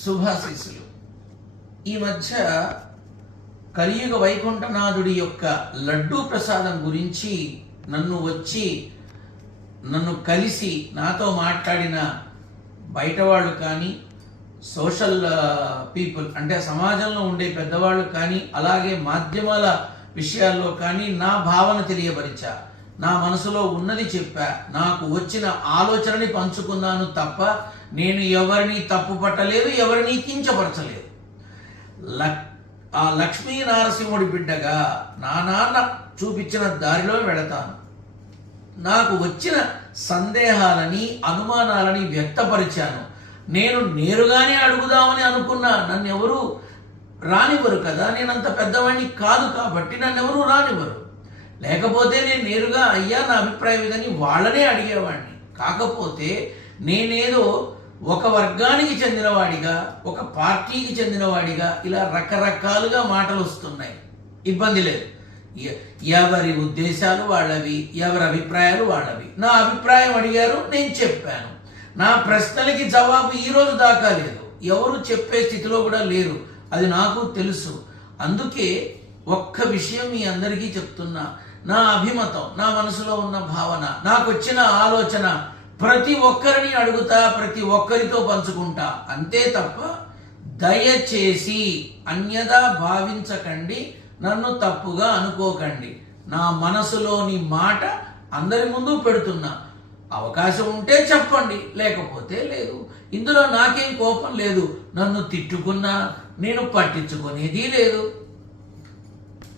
శుభాశీస్సులు. ఈ మధ్య కలియుగ వైకుంఠనాథుడి యొక్క లడ్డూ ప్రసాదం గురించి నన్ను కలిసి నాతో మాట్లాడిన బయట వాళ్ళు కానీ, సోషల్ పీపుల్ అంటే సమాజంలో ఉండే పెద్దవాళ్ళు కానీ, అలాగే మాధ్యమాల విషయాల్లో కానీ నా భావన తెలియపరిచా, నా మనసులో ఉన్నది చెప్పా, నాకు వచ్చిన ఆలోచనని పంచుకున్నాను తప్ప నేను ఎవరిని తప్పు పట్టలేదు, ఎవరిని కించపరచలేదు. ఆ లక్ష్మీ నారసింహుడి బిడ్డగా నా నాన్న చూపించిన దారిలో వెళతాను. నాకు వచ్చిన సందేహాలని, అనుమానాలని వ్యక్తపరిచాను. నేను నేరుగానే అడుగుదామని అనుకున్నా, నన్ను ఎవరు రానివ్వరు కదా, నేనంత పెద్దవాడిని కాదు కాబట్టి నన్ను ఎవరు రానివ్వరు. లేకపోతే నేను నేరుగా అయ్యా నా అభిప్రాయం ఇదని వాళ్ళనే అడిగేవాడిని. కాకపోతే నేనేదో ఒక వర్గానికి చెందినవాడిగా, ఒక పార్టీకి చెందినవాడిగా ఇలా రకరకాలుగా మాటలు వస్తున్నాయి. ఇబ్బంది లేదు, ఎవరి ఉద్దేశాలు వాళ్ళవి, ఎవరి అభిప్రాయాలు వాళ్ళవి. నా అభిప్రాయం అడిగారు, నేను చెప్పాను. నా ప్రశ్నలకి జవాబు ఈ రోజు దాకా లేదు, ఎవరు చెప్పే స్థితిలో కూడా లేరు, అది నాకు తెలుసు. అందుకే ఒక్క విషయం మీ అందరికీ చెప్తున్నా, నా అభిమతం, నా మనసులో ఉన్న భావన, నాకు వచ్చిన ఆలోచన ప్రతి ఒక్కరిని అడుగుతా, ప్రతి ఒక్కరితో పంచుకుంటా, అంతే తప్ప దయచేసి అన్యదా భావించకండి, నన్ను తప్పుగా అనుకోకండి. నా మనసులోని మాట అందరి ముందు పెడుతున్నా. అవకాశం ఉంటే చెప్పండి, లేకపోతే లేదు. ఇందులో నాకేం కోపం లేదు. నన్ను తిట్టుకున్నా నేను పట్టించుకునేది లేదు.